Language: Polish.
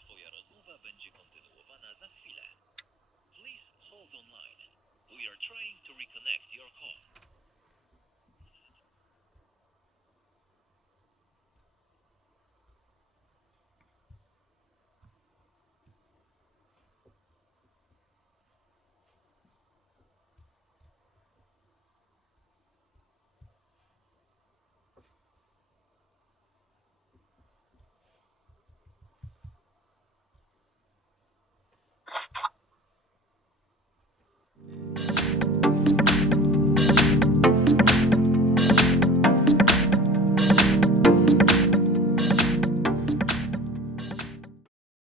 Twoja rozmowa będzie kontynuowana za chwilę. Please hold online. We are trying to reconnect your call.